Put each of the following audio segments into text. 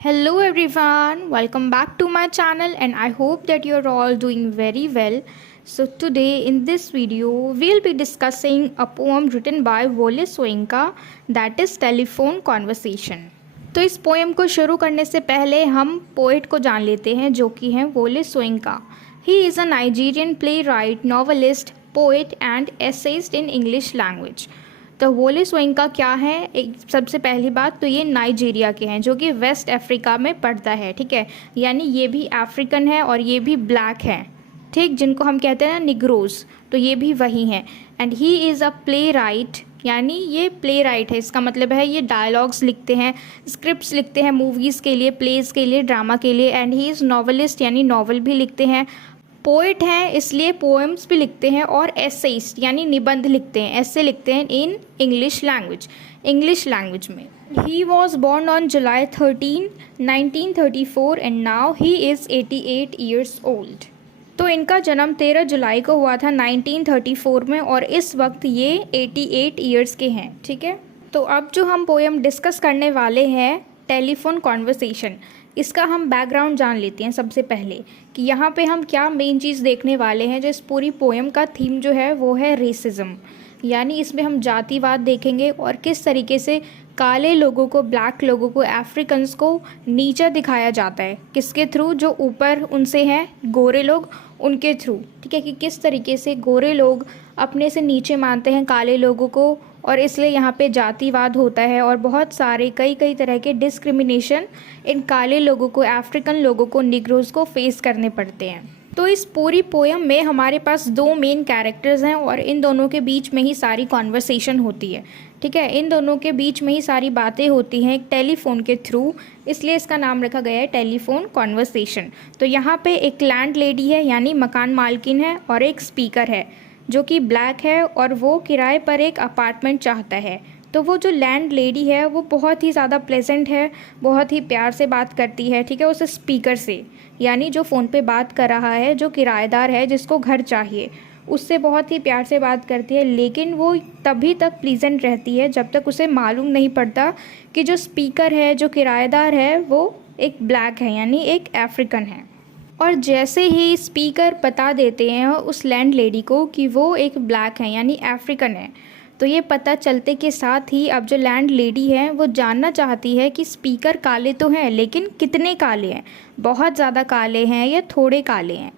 Hello everyone, welcome back to my channel and I hope that you're all doing very well. So today in this video we'll be discussing a poem written by Wole Soyinka that is Telephone Conversation. तो इस poem को शुरू करने से पहले हम poet को जान लेते हैं जो कि हैं Wole Soyinka. He is a Nigerian playwright, novelist, poet and essayist in English language. तो वोले सोयिंका क्या है? एक सबसे पहली बात तो ये नाइजीरिया के हैं जो कि वेस्ट अफ्रीका में पड़ता है. ठीक है, यानी ये भी अफ्रीकन है और ये भी ब्लैक है. ठीक, जिनको हम कहते हैं ना निग्रोज, तो ये भी वही हैं. And he is a play right, यानी ये प्ले राइट है. इसका मतलब है ये डायलॉग्स लिखते हैं, स्क्रिप्ट्स लिखते हैं मूवीज़ के लिए, प्लेज़ के लिए, ड्रामा के लिए. एंड ही इज़ नॉवलिस्ट, यानी नॉवल भी लिखते हैं. पोइट हैं इसलिए पोएम्स भी लिखते हैं. और एसेइस्ट यानी निबंध लिखते हैं, ऐसे लिखते हैं इन इंग्लिश लैंग्वेज में. He was born on July 13, 1934 and now he is 88 years old. तो इनका जन्म 13 जुलाई को हुआ था 1934 में और इस वक्त ये 88 ईयर्स के हैं. ठीक है, तो अब जो हम पोएम डिस्कस करने वाले हैं टेलीफोन कॉन्वर्सेशन, इसका हम बैकग्राउंड जान लेते हैं सबसे पहले कि यहाँ पे हम क्या मेन चीज़ देखने वाले हैं. जो इस पूरी पोएम का थीम जो है वो है रेसिज्म, यानी इसमें हम जातिवाद देखेंगे और किस तरीके से काले लोगों को, ब्लैक लोगों को, अफ्रीकन्स को नीचा दिखाया जाता है. किसके थ्रू? जो ऊपर उनसे हैं गोरे लोग, उनके थ्रू. ठीक है, कि किस तरीके से गोरे लोग अपने से नीचे मानते हैं काले लोगों को और इसलिए यहाँ पे जातिवाद होता है और बहुत सारे कई तरह के डिस्क्रिमिनेशन इन काले लोगों को, अफ्रीकन लोगों को, निग्रोज को फेस करने पड़ते हैं. तो इस पूरी पोएम में हमारे पास दो मेन कैरेक्टर्स हैं और इन दोनों के बीच में ही सारी कॉन्वर्सेशन होती है. ठीक है, इन दोनों के बीच में ही सारी बातें होती हैं एक टेलीफोन के थ्रू, इसलिए इसका नाम रखा गया है टेलीफोन कॉन्वर्सेशन. तो यहाँ पे एक लैंड लेडी है यानी मकान मालकिन है और एक स्पीकर है जो कि ब्लैक है और वो किराए पर एक अपार्टमेंट चाहता है. तो वो जो लैंड लेडी है वो बहुत ही ज़्यादा प्लेजेंट है, बहुत ही प्यार से बात करती है. ठीक है, उस स्पीकर से, यानी जो फ़ोन पे बात कर रहा है, जो किराएदार है जिसको घर चाहिए, उससे बहुत ही प्यार से बात करती है. लेकिन वो तभी तक प्लीजेंट रहती है जब तक उसे मालूम नहीं पड़ता कि जो स्पीकर है, जो किराएदार है, वो एक ब्लैक है यानी एक अफ्रीकन है. और जैसे ही स्पीकर बता देते हैं उस लैंड लेडी को कि वो एक ब्लैक है यानी अफ्रीकन है, तो ये पता चलते के साथ ही अब जो लैंड लेडी है वो जानना चाहती है कि स्पीकर काले तो हैं लेकिन कितने काले हैं, बहुत ज़्यादा काले हैं या थोड़े काले हैं.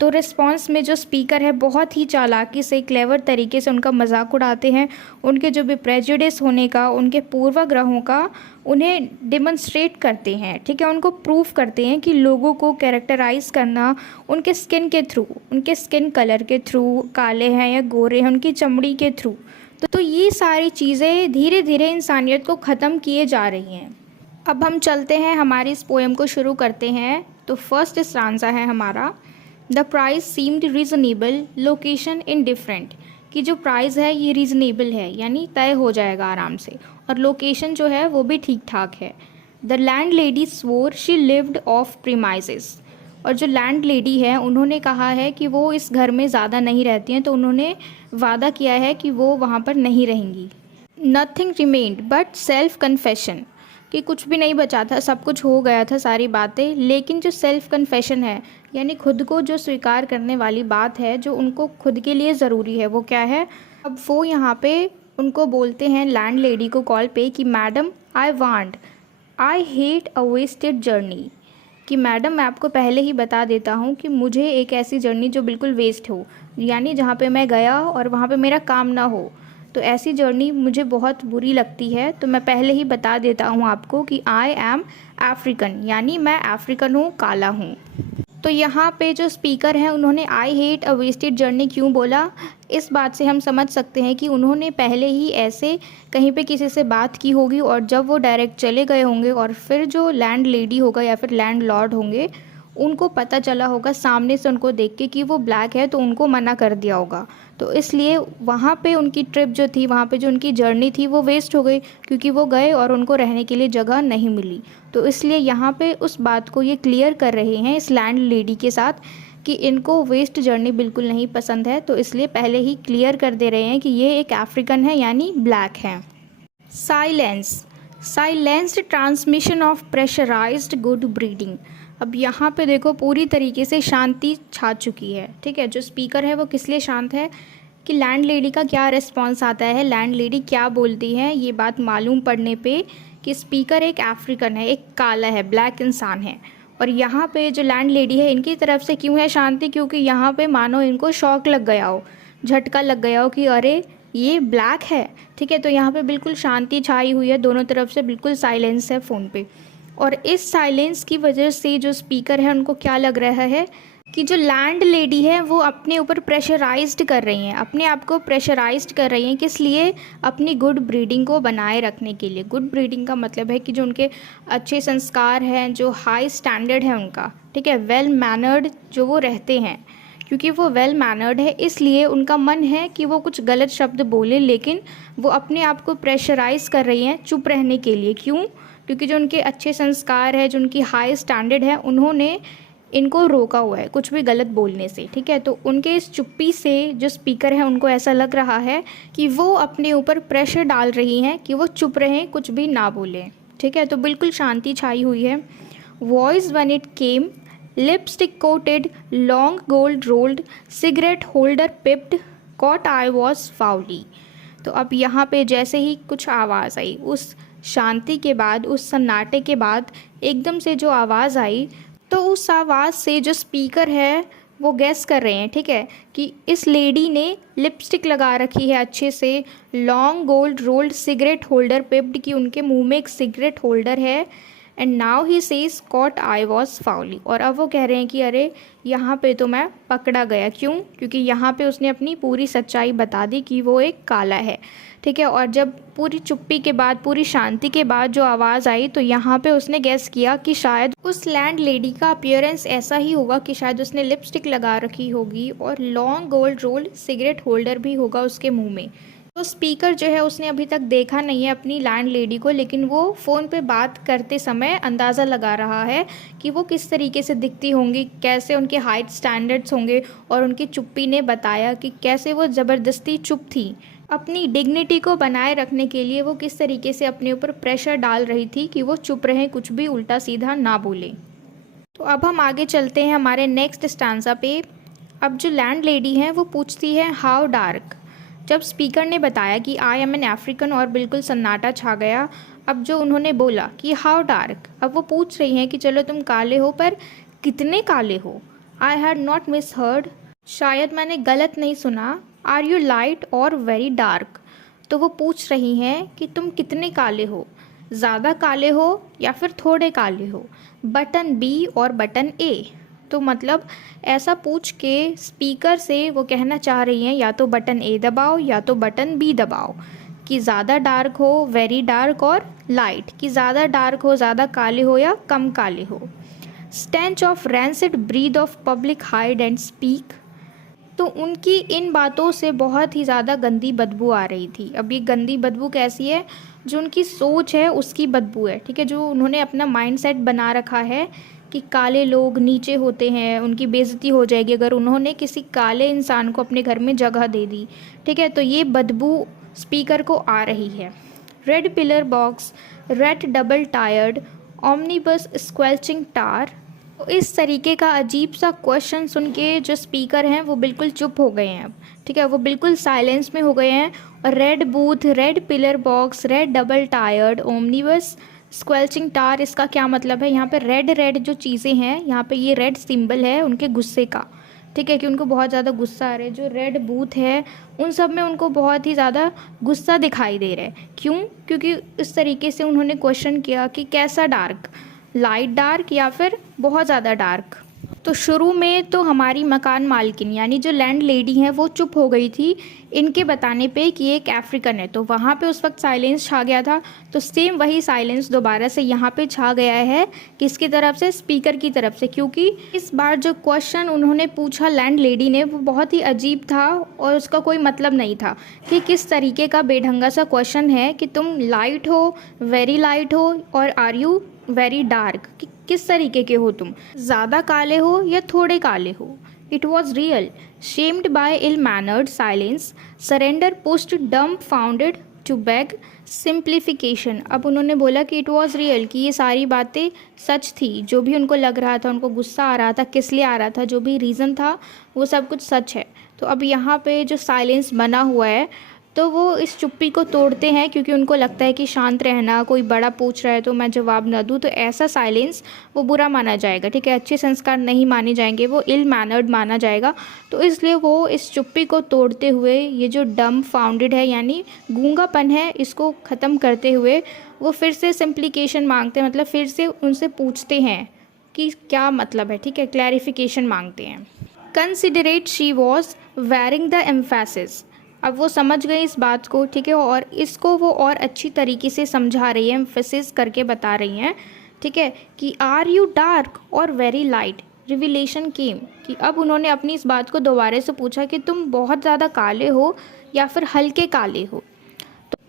तो रिस्पॉन्स में जो स्पीकर है बहुत ही चालाकी से, क्लेवर तरीके से उनका मजाक उड़ाते हैं. उनके जो भी प्रेजुडिस होने का, उनके पूर्वाग्रहों का उन्हें डिमॉन्स्ट्रेट करते हैं. ठीक है, उनको प्रूफ करते हैं कि लोगों को कैरेक्टराइज करना उनके स्किन के थ्रू, उनके स्किन कलर के थ्रू, काले हैं या गोरे हैं, उनकी चमड़ी के थ्रू. तो ये सारी चीज़ें धीरे धीरे इंसानियत को ख़त्म किए जा रही हैं. अब हम चलते हैं, हमारी इस पोएम को शुरू करते हैं. तो फर्स्ट स्टांजा है हमारा, the price seemed reasonable, location indifferent. कि जो प्राइस है ये रीज़नेबल है यानी तय हो जाएगा आराम से, और लोकेशन जो है वो भी ठीक ठाक है. The land lady swore she lived of premises. और जो लैंड लेडी है उन्होंने कहा है कि वो इस घर में ज़्यादा नहीं रहती हैं, तो उन्होंने वादा किया है कि वो वहाँ पर नहीं रहेंगी. Nothing remained but self confession. कि कुछ भी नहीं बचा था, सब कुछ हो गया था, सारी बातें. लेकिन जो सेल्फ कन्फेशन है यानी खुद को जो स्वीकार करने वाली बात है, जो उनको खुद के लिए ज़रूरी है, वो क्या है? अब वो यहाँ पे उनको बोलते हैं लैंड लेडी को कॉल पे कि madam I hate a wasted journey. कि मैडम मैं आपको पहले ही बता देता हूँ कि मुझे एक ऐसी जर्नी जो बिल्कुल वेस्ट हो, यानी जहाँ पे मैं गया और वहाँ पे मेरा काम ना हो, तो ऐसी जर्नी मुझे बहुत बुरी लगती है. तो मैं पहले ही बता देता हूँ आपको कि आई एम अफ्रीकन, यानी मैं अफ्रीकन हूँ, काला हूँ. तो यहाँ पे जो स्पीकर हैं उन्होंने I hate a wasted journey क्यों बोला, इस बात से हम समझ सकते हैं कि उन्होंने पहले ही ऐसे कहीं पे किसी से बात की होगी और जब वो डायरेक्ट चले गए होंगे और फिर जो लैंड लेडी होगा या फिर लैंड लॉर्ड होंगे, उनको पता चला होगा सामने से उनको देख के कि वो ब्लैक है, तो उनको मना कर दिया होगा. तो इसलिए वहाँ पे उनकी ट्रिप जो थी, वहाँ पे जो उनकी जर्नी थी वो वेस्ट हो गई, क्योंकि वो गए और उनको रहने के लिए जगह नहीं मिली. तो इसलिए यहाँ पे उस बात को ये क्लियर कर रहे हैं इस लैंड लेडी के साथ कि इनको वेस्ट जर्नी बिल्कुल नहीं पसंद है. तो इसलिए पहले ही क्लियर कर दे रहे हैं कि ये एक अफ्रीकन है यानी ब्लैक है. Silence. Silenced transmission of pressurized good breeding. अब यहाँ पे देखो पूरी तरीके से शांति छा चुकी है। ठीक है, जो स्पीकर है वो किस लिए शांत है कि लैंड लेडी का क्या रिस्पॉन्स आता है, लैंड लेडी क्या बोलती है, ये बात मालूम पड़ने पे कि स्पीकर एक अफ्रीकन है, एक काला है, ब्लैक इंसान है। और यहाँ पे जो लैंड लेडी है इनकी तरफ से क्यों है शांति, क्योंकि यहाँ पे मानो इनको शॉक लग गया हो, झटका लग गया हो कि अरे ये ब्लैक है। ठीक है, तो यहाँ पे बिल्कुल शांति छाई हुई है, दोनों तरफ से बिल्कुल साइलेंस है फ़ोन पे। और इस साइलेंस की वजह से जो स्पीकर है उनको क्या लग रहा है कि जो लैंड लेडी है वो अपने ऊपर प्रेशराइज्ड कर रही हैं, अपने आप को प्रेशराइज्ड कर रही हैं। किस लिए? अपनी गुड ब्रीडिंग को बनाए रखने के लिए। गुड ब्रीडिंग का मतलब है कि जो उनके अच्छे संस्कार हैं, जो हाई स्टैंडर्ड है उनका, ठीक है, वेल मैनर्ड जो वो रहते हैं, क्योंकि वो वेल मैनर्ड है इसलिए उनका मन है कि वो कुछ गलत शब्द बोले, लेकिन वो अपने आप को प्रेशराइज कर रही हैं चुप रहने के लिए। क्यों? क्योंकि जो उनके अच्छे संस्कार है, जो उनकी हाई स्टैंडर्ड है, उन्होंने इनको रोका हुआ है कुछ भी गलत बोलने से। ठीक है, तो उनके इस चुप्पी से जो स्पीकर है उनको ऐसा लग रहा है कि वो अपने ऊपर प्रेशर डाल रही हैं कि वो चुप रहें, कुछ भी ना बोलें। ठीक है, तो बिल्कुल शांति छाई हुई है। Voice when it came, lipstick coated, long gold rolled, cigarette holder pipped, caught I was foully. तो अब यहाँ पे जैसे ही कुछ आवाज़ आई, उस शांति के बाद, उस सन्नाटे के बाद एकदम से जो आवाज़ आई, तो उस आवाज़ से जो स्पीकर है वो गैस कर रहे हैं, ठीक है, कि इस लेडी ने लिपस्टिक लगा रखी है अच्छे से, long gold rolled cigarette holder pipped, कि उनके मुंह में एक सिगरेट होल्डर है। And now he says caught I was foully, और अब वो कह रहे हैं कि अरे यहाँ पे तो मैं पकड़ा गया। क्यों? क्योंकि यहाँ पे उसने अपनी पूरी सच्चाई बता दी कि वो एक काला है। ठीक है, और जब पूरी चुप्पी के बाद, पूरी शांति के बाद जो आवाज़ आई, तो यहाँ पे उसने गैस किया कि शायद उस लैंड लेडी का अपीयरेंस ऐसा ही होगा कि शायद उसने लिपस्टिक लगा रखी होगी और long gold rolled cigarette holder भी होगा उसके मुंह में। तो स्पीकर जो है उसने अभी तक देखा नहीं है अपनी लैंड लेडी को, लेकिन वो फ़ोन पे बात करते समय अंदाज़ा लगा रहा है कि वो किस तरीके से दिखती होंगी, कैसे उनके हाइट स्टैंडर्ड्स होंगे। और उनकी चुप्पी ने बताया कि कैसे वो ज़बरदस्ती चुप थी, अपनी डिग्निटी को बनाए रखने के लिए वो किस तरीके से अपने ऊपर प्रेशर डाल रही थी कि वो चुप रहें, कुछ भी उल्टा सीधा ना बोले। तो अब हम आगे चलते हैं हमारे नेक्स्ट स्टांजा पे। अब जो लैंड लेडी हैं वो पूछती है हाउ डार्क। जब स्पीकर ने बताया कि आई एम एन अफ्रीकन और बिल्कुल सन्नाटा छा गया। अब जो उन्होंने बोला कि हाउ डार्क, अब वो पूछ रही हैं कि चलो तुम काले हो, पर कितने काले हो? I had not miss heard, शायद मैंने गलत नहीं सुना। आर यू लाइट और वेरी डार्क, तो वो पूछ रही हैं कि तुम कितने काले हो, ज़्यादा काले हो या फिर थोड़े काले हो, बटन बी और बटन ए। तो मतलब ऐसा पूछ के स्पीकर से वो कहना चाह रही हैं या तो बटन ए दबाओ या तो बटन बी दबाओ, कि ज़्यादा डार्क हो, वेरी डार्क, और लाइट, कि ज़्यादा डार्क हो, ज़्यादा काले हो या कम काले हो। Stench of rancid breathe of public hide and speak, तो उनकी इन बातों से बहुत ही ज़्यादा गंदी बदबू आ रही थी। अब ये गंदी बदबू कैसी है? जो उनकी सोच है उसकी बदबू है। ठीक है, जो उन्होंने अपना माइंडसेट बना रखा है कि काले लोग नीचे होते हैं, उनकी बेइज्जती हो जाएगी अगर उन्होंने किसी काले इंसान को अपने घर में जगह दे दी। ठीक है, तो ये बदबू स्पीकर को आ रही है। Red pillar box, red double tiered, omnibus squelching tar. तो इस तरीके का अजीब सा क्वेश्चन सुन के जो स्पीकर हैं वो बिल्कुल चुप हो गए हैं अब। ठीक है, वो बिल्कुल साइलेंस में हो गए हैं। और red booth, red pillar box, red double tiered, omnibus squelching tar, इसका क्या मतलब है? यहाँ पे रेड रेड जो चीज़ें हैं, यहाँ पे ये रेड सिंबल है उनके गुस्से का। ठीक है, कि उनको बहुत ज़्यादा गुस्सा आ रहा है। जो रेड बूथ है उन सब में उनको बहुत ही ज़्यादा गुस्सा दिखाई दे रहा है। क्यों? क्योंकि इस तरीके से उन्होंने क्वेश्चन किया कि कैसा डार्क, लाइट डार्क या फिर बहुत ज़्यादा डार्क। तो शुरू में तो हमारी मकान मालकिन यानी जो लैंड लेडी हैं वो चुप हो गई थी इनके बताने पे कि एक अफ्रीकन है, तो वहाँ पे उस वक्त साइलेंस छा गया था। तो सेम वही साइलेंस दोबारा से यहाँ पे छा गया है, किसकी तरफ से? स्पीकर की तरफ से, क्योंकि इस बार जो क्वेश्चन उन्होंने पूछा लैंड लेडी ने वो बहुत ही अजीब था और उसका कोई मतलब नहीं था कि किस तरीके का बेढंगा सा क्वेश्चन है कि तुम लाइट हो, वेरी लाइट हो, और आर यू वेरी डार्क, कि किस तरीके के हो तुम, ज़्यादा काले हो या थोड़े काले हो। It was real, shamed by ill mannered silence, surrender post dumbfounded to beg simplification. अब उन्होंने बोला कि इट वॉज़ रियल, कि ये सारी बातें सच थी, जो भी उनको लग रहा था, उनको गुस्सा आ रहा था, किस लिए आ रहा था, जो भी रीज़न था वो सब कुछ सच है। तो अब यहाँ पे जो साइलेंस बना हुआ है तो वो इस चुप्पी को तोड़ते हैं, क्योंकि उनको लगता है कि शांत रहना, कोई बड़ा पूछ रहा है तो मैं जवाब ना दूँ, तो ऐसा साइलेंस वो बुरा माना जाएगा, ठीक है, अच्छे संस्कार नहीं माने जाएंगे, वो इल मैनर्ड माना जाएगा। तो इसलिए वो इस चुप्पी को तोड़ते हुए, ये जो डम फाउंडेड है यानी गूंगापन है, इसको ख़त्म करते हुए वो फिर से सिंप्लीकेशन मांगते हैं, मतलब फिर से उनसे पूछते हैं कि क्या मतलब है, ठीक है, क्लैरिफिकेशन मांगते हैं। Considerate she was wearing the emphasis. अब वो समझ गई इस बात को, ठीक है, और इसको वो और अच्छी तरीके से समझा रही है, एम्फेसिस करके बता रही हैं, ठीक है, कि आर यू डार्क और वेरी लाइट। रिविलेशन केम, कि अब उन्होंने अपनी इस बात को दोबारा से पूछा कि तुम बहुत ज़्यादा काले हो या फिर हल्के काले हो।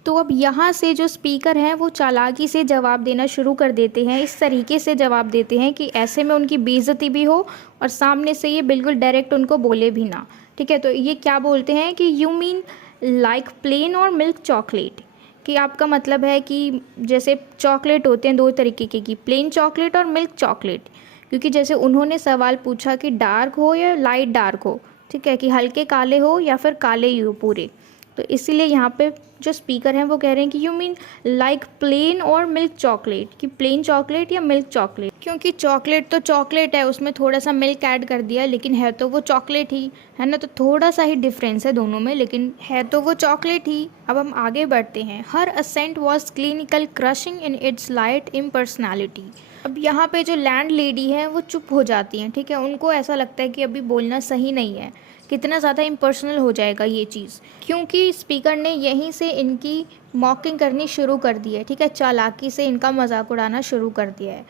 तो अब यहाँ से जो स्पीकर हैं वो चालाकी से जवाब देना शुरू कर देते हैं, इस तरीके से जवाब देते हैं कि ऐसे में उनकी बेइज्जती भी हो और सामने से ये बिल्कुल डायरेक्ट उनको बोले भी ना, ठीक है। तो ये क्या बोलते हैं कि यू मीन लाइक प्लेन और मिल्क चॉकलेट, कि आपका मतलब है कि जैसे चॉकलेट होते हैं दो तरीके की प्लेन चॉकलेट और मिल्क चॉकलेट, क्योंकि जैसे उन्होंने सवाल पूछा कि डार्क हो या लाइट डार्क हो, ठीक है, कि हल्के काले हो या फिर काले ही हो पूरे, तो इसीलिए यहाँ पे जो स्पीकर हैं वो कह रहे हैं कि यू मीन लाइक प्लेन और मिल्क चॉकलेट, कि प्लेन चॉकलेट या मिल्क चॉकलेट, क्योंकि चॉकलेट तो चॉकलेट है, उसमें थोड़ा सा मिल्क ऐड कर दिया, लेकिन है तो वो चॉकलेट ही है ना, तो थोड़ा सा ही डिफरेंस है दोनों में, लेकिन है तो वो चॉकलेट ही। अब हम आगे बढ़ते हैं। Her assent was clinical crushing in its light impersonality. अब यहाँ पे जो लैंड लेडी है वो चुप हो जाती हैं, ठीक है, उनको ऐसा लगता है कि अभी बोलना सही नहीं है, कितना ज़्यादा इम्पर्सनल हो जाएगा ये चीज़, क्योंकि स्पीकर ने यहीं से इनकी मॉकिंग करनी शुरू कर दी है, ठीक है, चालाकी से इनका मजाक उड़ाना शुरू कर दिया है।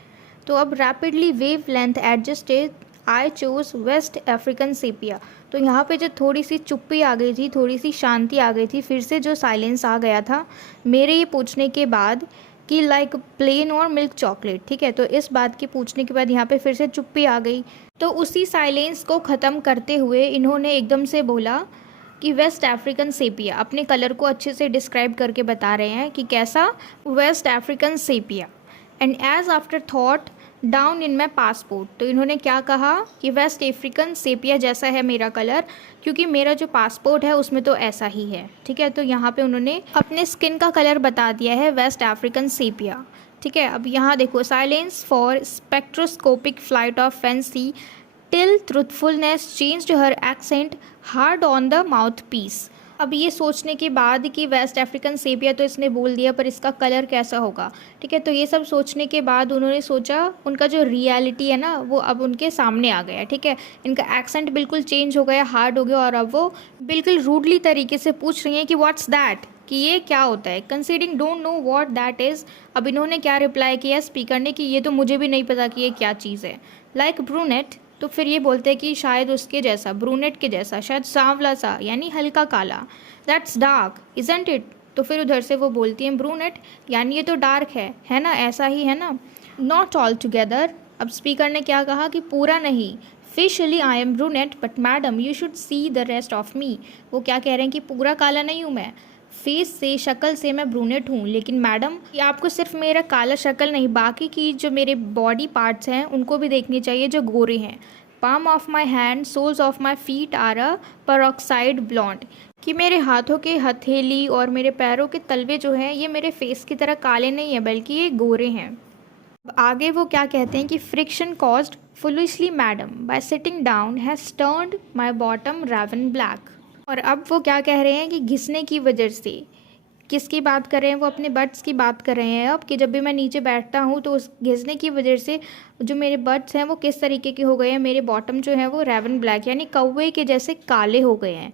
तो अब rapidly wavelength adjusted I choose west African sepia. तो यहाँ पे जो थोड़ी सी चुप्पी आ गई थी, थोड़ी सी शांति आ गई थी, फिर से जो साइलेंस आ गया था मेरे ये पूछने के बाद कि लाइक प्लेन और मिल्क चॉकलेट, ठीक है, तो इस बात के पूछने के बाद यहाँ पे फिर से चुप्पी आ गई। तो उसी साइलेंस को ख़त्म करते हुए इन्होंने एकदम से बोला कि वेस्ट अफ्रीकन सेपिया, अपने कलर को अच्छे से डिस्क्राइब करके बता रहे हैं कि कैसा, west African sepia. And as afterthought down in my passport. तो इन्होंने क्या कहा कि वेस्ट अफ्रीकन सेपिया जैसा है मेरा कलर, क्योंकि मेरा जो पासपोर्ट है उसमें तो ऐसा ही है, ठीक है। तो यहाँ पे उन्होंने अपने स्किन का कलर बता दिया है वेस्ट अफ्रीकन सेपिया, ठीक है। अब यहाँ देखो, silence for spectroscopic flight of fancy till truthfulness changed her accent hard on the mouthpiece. अब ये सोचने के बाद कि वेस्ट अफ्रीकन सेपिया तो इसने बोल दिया, पर इसका कलर कैसा होगा, ठीक है, तो ये सब सोचने के बाद उन्होंने सोचा, उनका जो रियलिटी है ना वो अब उनके सामने आ गया, ठीक है, इनका एक्सेंट बिल्कुल चेंज हो गया, हार्ड हो गया, और अब वो बिल्कुल रूडली तरीके से पूछ रही हैं कि व्हाट्स दैट, कि ये क्या होता है, conceding don't know what that is. अब इन्होंने क्या रिप्लाई किया स्पीकर ने कि ये तो मुझे भी नहीं पता कि ये क्या चीज़ है। लाइक ब्रूनेट, तो फिर ये बोलते हैं कि शायद उसके जैसा, ब्रूनेट के जैसा, शायद सांवला सा यानी हल्का काला। That's dark isn't it. तो फिर उधर से वो बोलती हैं ब्रूनेट यानी ये तो डार्क है ना, ऐसा ही है ना। Not all together. अब स्पीकर ने क्या कहा कि पूरा नहीं। Facially I am brunette but madam you should see the rest of me. वो क्या कह रहे हैं कि पूरा काला नहीं हूँ मैं, फेस से, शक्ल से मैं ब्रूनेट हूँ, लेकिन मैडम ये आपको सिर्फ मेरा काला शक्ल नहीं, बाकी की जो मेरे बॉडी पार्ट्स हैं उनको भी देखनी चाहिए जो गोरे हैं। Palm of my hand, soles of my feet are a peroxide blonde, कि मेरे हाथों के हथेली और मेरे पैरों के तलवे जो हैं ये मेरे फेस की तरह काले नहीं हैं बल्कि ये गोरे हैं। अब आगे वो क्या कहते हैं कि friction caused foolishly madam by sitting down has turned my bottom raven black. और अब वो क्या कह रहे हैं कि घिसने की वजह से, किसकी बात कर रहे हैं, वो अपने बट्स की बात कर रहे हैं अब, कि जब भी मैं नीचे बैठता हूँ तो उस घिसने की वजह से जो मेरे बट्स हैं वो किस तरीके के हो गए हैं, मेरे बॉटम जो है वो रेवन ब्लैक यानी कौवे के जैसे काले हो गए हैं।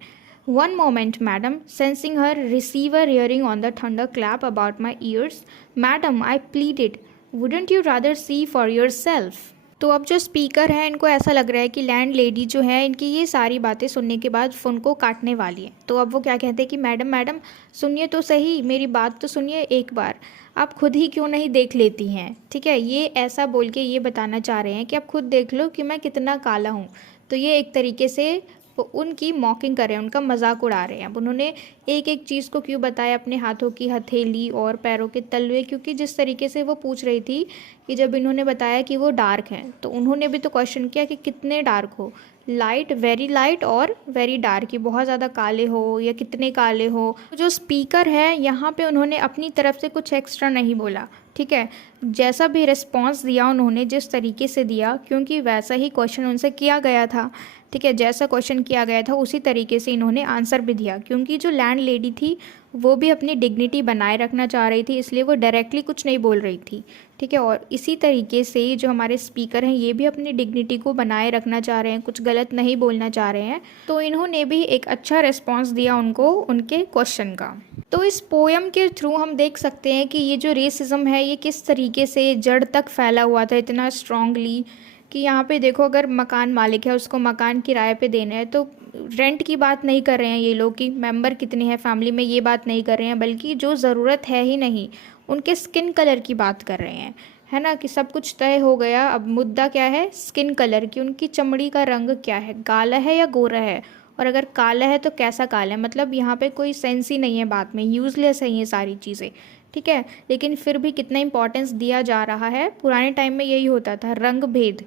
One moment madam, sensing her receiver hearing on the thunderclap about my ears, madam I pleaded wouldn't you rather see for yourself. तो अब जो स्पीकर है इनको ऐसा लग रहा है कि लैंड लेडी जो है इनकी ये सारी बातें सुनने के बाद फ़ोन को काटने वाली है। तो अब वो क्या कहते हैं कि मैडम मैडम सुनिए तो सही, मेरी बात तो सुनिए एक बार, आप खुद ही क्यों नहीं देख लेती हैं, ठीक है। ये ऐसा बोल के ये बताना चाह रहे हैं कि आप खुद देख लो कि मैं कितना काला हूँ। तो ये एक तरीके से वो उनकी मॉकिंग कर रहे हैं, उनका मजाक उड़ा रहे हैं। अब उन्होंने एक एक चीज़ को क्यों बताया, अपने हाथों की हथेली और पैरों के तलवे, क्योंकि जिस तरीके से वो पूछ रही थी कि जब इन्होंने बताया कि वो डार्क हैं तो उन्होंने भी तो क्वेश्चन किया कि कितने डार्क हो, लाइट, वेरी लाइट और वेरी डार्क, कि बहुत ज़्यादा काले हो या कितने काले हो। जो स्पीकर है यहाँ पे उन्होंने अपनी तरफ से कुछ एक्स्ट्रा नहीं बोला, ठीक है। जैसा भी रिस्पॉन्स दिया उन्होंने, जिस तरीके से दिया, क्योंकि वैसा ही क्वेश्चन उनसे किया गया था, ठीक है, जैसा क्वेश्चन किया गया था उसी तरीके से इन्होंने आंसर भी दिया। क्योंकि जो लैंड लेडी थी वो भी अपनी डिग्निटी बनाए रखना चाह रही थी, इसलिए वो डायरेक्टली कुछ नहीं बोल रही थी, ठीक है। और इसी तरीके से जो हमारे स्पीकर हैं ये भी अपनी डिग्निटी को बनाए रखना चाह रहे हैं, कुछ गलत नहीं बोलना चाह रहे हैं, तो इन्होंने भी एक अच्छा रिस्पॉन्स दिया उनको उनके क्वेश्चन का। तो इस पोएम के थ्रू हम देख सकते हैं कि ये जो रेसिज्म है ये किस तरीके से जड़ तक फैला हुआ था इतना स्ट्रांगली, कि यहाँ पे देखो, अगर मकान मालिक है उसको मकान किराए पे देना है तो रेंट की बात नहीं कर रहे हैं ये लोग कि मेंबर कितने हैं फैमिली में, ये बात नहीं कर रहे हैं, बल्कि जो ज़रूरत है ही नहीं उनके स्किन कलर की बात कर रहे हैं, है ना, कि सब कुछ तय हो गया, अब मुद्दा क्या है, स्किन कलर की, उनकी चमड़ी का रंग क्या है, काला है या गोरा है, और अगर काला है तो कैसा काला है। मतलब यहाँ पे कोई सेंस ही नहीं है बात में, यूज़लेस है ये सारी चीज़ें, ठीक है। लेकिन फिर भी कितना इंपॉर्टेंस दिया जा रहा है। पुराने टाइम में यही होता था, रंग भेद,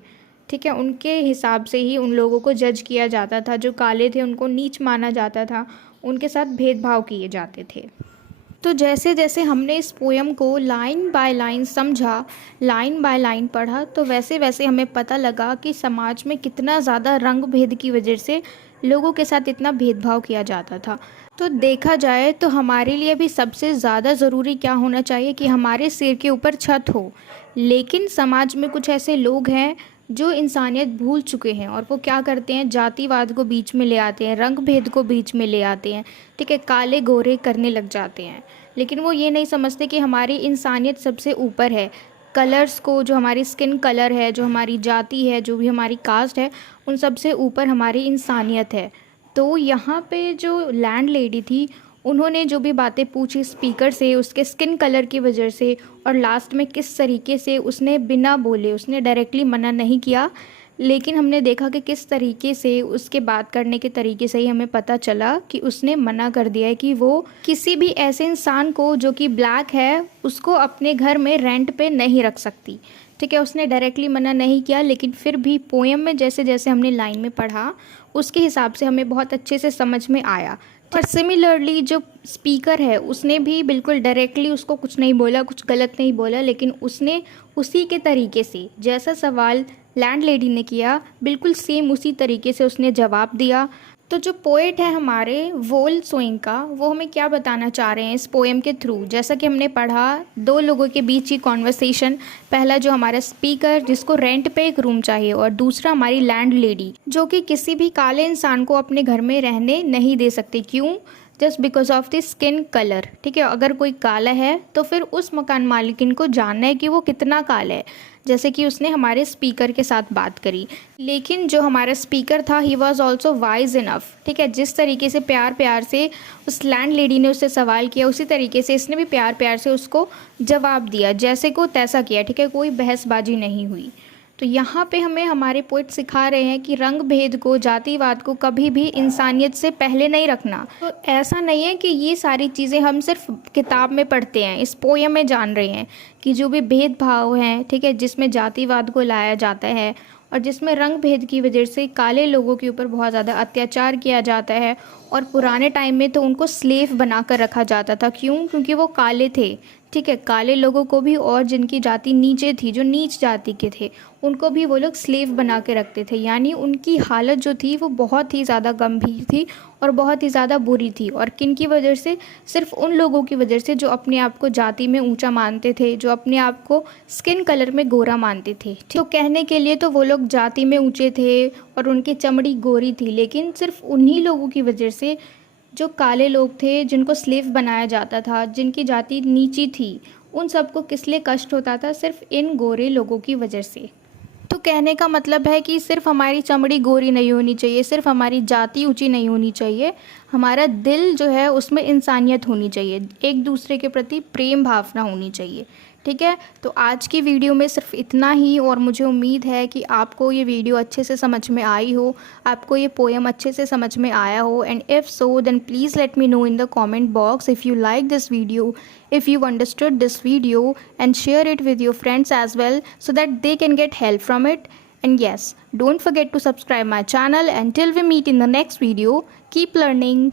ठीक है, उनके हिसाब से ही उन लोगों को जज किया जाता था, जो काले थे उनको नीच माना जाता था, उनके साथ भेदभाव किए जाते थे। तो जैसे जैसे हमने इस पोएम को लाइन बाय लाइन समझा, लाइन बाय लाइन पढ़ा, तो वैसे वैसे हमें पता लगा कि समाज में कितना ज़्यादा रंग भेद की वजह से लोगों के साथ इतना भेदभाव किया जाता था। तो देखा जाए तो हमारे लिए भी सबसे ज़्यादा ज़रूरी क्या होना चाहिए कि हमारे सिर के ऊपर छत हो। लेकिन समाज में कुछ ऐसे लोग हैं जो इंसानियत भूल चुके हैं और वो क्या करते हैं, जातिवाद को बीच में ले आते हैं, रंग भेद को बीच में ले आते हैं, ठीक है, काले गोरे करने लग जाते हैं। लेकिन वो ये नहीं समझते कि हमारी इंसानियत सबसे ऊपर है। कलर्स को, जो हमारी स्किन कलर है, जो हमारी जाति है, जो भी हमारी कास्ट है, उन सबसे ऊपर हमारी इंसानियत है। तो यहाँ पे जो लैंड लेडी थी उन्होंने जो भी बातें पूछी स्पीकर से, उसके स्किन कलर की वजह से, और लास्ट में किस तरीके से उसने बिना बोले, उसने डायरेक्टली मना नहीं किया, लेकिन हमने देखा कि किस तरीके से उसके बात करने के तरीके से ही हमें पता चला कि उसने मना कर दिया है कि वो किसी भी ऐसे इंसान को जो कि ब्लैक है उसको अपने घर में रेंट पे नहीं रख सकती, ठीक है। उसने डायरेक्टली मना नहीं किया, लेकिन फिर भी पोएम में जैसे जैसे हमने लाइन में पढ़ा उसके हिसाब से हमें बहुत अच्छे से समझ में आया। और सिमिलरली जो स्पीकर है उसने भी बिल्कुल डायरेक्टली उसको कुछ नहीं बोला, कुछ गलत नहीं बोला, लेकिन उसने उसी के तरीके से जैसा सवाल लैंड लेडी ने किया बिल्कुल सेम उसी तरीके से उसने जवाब दिया। तो जो पोएट है हमारे वोल सोइंका, वो हमें क्या बताना चाह रहे हैं इस पोएम के थ्रू। जैसा कि हमने पढ़ा, दो लोगों के बीच की कॉन्वर्सेशन, पहला जो हमारा स्पीकर जिसको रेंट पे एक रूम चाहिए, और दूसरा हमारी लैंड लेडी जो कि किसी भी काले इंसान को अपने घर में रहने नहीं दे सकती। क्यों? Just because of the skin colour, ठीक है। अगर कोई काला है तो फिर उस मकान मालिकिन को जानना है कि वो कितना काला है, जैसे कि उसने हमारे स्पीकर के साथ बात करी। लेकिन जो हमारा स्पीकर था he was also wise enough, ठीक है। जिस तरीके से प्यार प्यार से उस लैंड लेडी ने उससे सवाल किया उसी तरीके से इसने भी प्यार प्यार से उसको जवाब दिया, जैसे को तैसा किया, ठीक है, कोई बहसबाजी नहीं हुई। तो यहाँ पे हमें हमारे पोइट सिखा रहे हैं कि रंग भेद को, जातिवाद को कभी भी इंसानियत से पहले नहीं रखना। तो ऐसा नहीं है कि ये सारी चीज़ें हम सिर्फ किताब में पढ़ते हैं, इस पोयम में जान रहे हैं कि जो भी भेदभाव हैं, ठीक है, जिसमें जातिवाद को लाया जाता है और जिसमें रंग भेद की वजह से काले लोगों के ऊपर बहुत ज़्यादा अत्याचार किया जाता है। और पुराने टाइम में तो उनको स्लेव बनाकर रखा जाता था। क्यों? क्योंकि वो काले थे, ठीक है। काले लोगों को भी, और जिनकी जाति नीचे थी, जो नीच जाति के थे, उनको भी वो लोग स्लेव बना के रखते थे। यानी उनकी हालत जो थी वो बहुत ही ज़्यादा गंभीर थी और बहुत ही ज़्यादा बुरी थी। और किन की वजह से? सिर्फ उन लोगों की वजह से जो अपने आप को जाति में ऊंचा मानते थे, जो अपने आप को स्किन कलर में गोरा मानते थे। तो कहने के लिए तो वो लोग जाति में ऊंचे थे और उनकी चमड़ी गोरी थी, लेकिन सिर्फ उन्हीं लोगों की वजह से जो काले लोग थे, जिनको स्लेव बनाया जाता था, जिनकी जाति नीची थी, उन सबको किस लिए कष्ट होता था? सिर्फ इन गोरे लोगों की वजह से। तो कहने का मतलब है कि सिर्फ हमारी चमड़ी गोरी नहीं होनी चाहिए, सिर्फ हमारी जाति ऊंची नहीं होनी चाहिए, हमारा दिल जो है उसमें इंसानियत होनी चाहिए, एक दूसरे के प्रति प्रेम भावना होनी चाहिए, ठीक है, तो आज की वीडियो में सिर्फ इतना ही, और मुझे उम्मीद है कि आपको ये वीडियो अच्छे से समझ में आई हो, आपको ये पोएम अच्छे से समझ में आया हो। And if so then please let me know in the comment box if you like this video, if you understood this video, and share it with your friends as well so that they can get help from it. And yes, don't forget to subscribe my channel. Until we meet in the next video, keep learning.